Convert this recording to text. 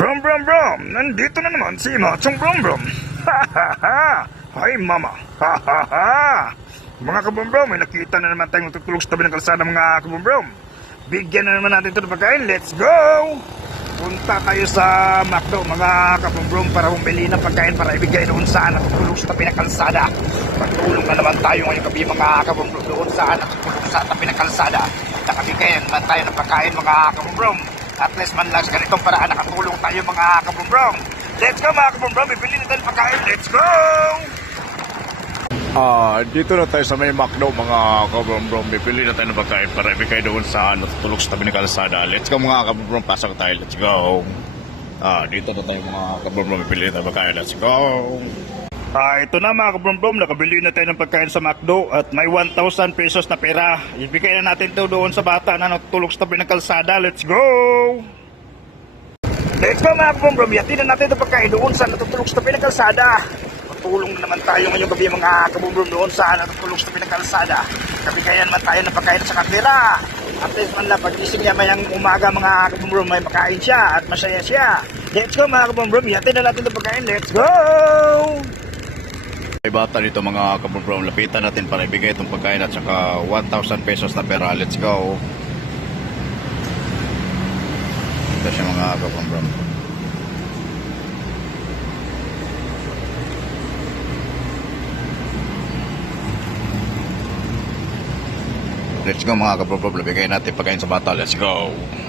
Brom brom brom! Nandito na naman si Machong Brom Brom! Ha ha ha! Hi mama! Ha ha ha! Mga kabombrom, may nakita na naman tayong tutulog sa tabi ng kalsada mga kabombrom. Bigyan na naman natin ito ng pagkain. Let's go! Punta tayo sa McDo mga kabombrom para bumili ng pagkain para ibigay doon saan natutulog sa tabi ng kalsada. Magtulong na naman tayo ngayong gabi mga kabombrom doon saan natutulog sa tabi ng kalsada. Nakabigyan naman tayo ng pagkain mga kabombrom. At least man lang sa ganitong paraan nakatulong tayo mga kabombrom. Let's go mga kabombrom, bibili na tayo pagkain. Let's go! Ah, dito na tayo sa may McDo mga kabrombrom. Bibili na tayo ng pagkain para ibigay doon sa natutulog sa tabi ng kalsada. Let's go mga kabrombrom. Pasok tayo. Let's go. Ah, dito na tayo mga kabrombrom. Bibili na tayo pagkain. Let's go. Ah, ito na mga kabrombrom, nakabili na tayo ng pagkain sa McDo at may 1,000 pesos na pera. Ibigay na natin to doon sa bata na natutulog sa tabi ng kalsada. Let's go! Let's go mga kabrombrom, yatin na natin itong pagkain doon sa natutulog sa tabi ng kalsada. Matulong na naman tayo ngayong gabi mga kabrombrom doon sa natutulog sa tabi ng kalsada. Kabigayan man tayo ng pagkain sa kakira. At least man lang, pagising niya mayang umaga mga kabrombrom, may makain siya at masaya siya. Let's go mga kabrombrom, yatin na natin itong pagkain. Let's go! May bata dito mga kabrombrom. Lapitan natin para ibigay itong pagkain at saka 1,000 pesos na pera. Let's go. Ito siya mga kabrombrom. Let's go mga kabrombrom. Ibigay natin pagkain sa bata. Let's go.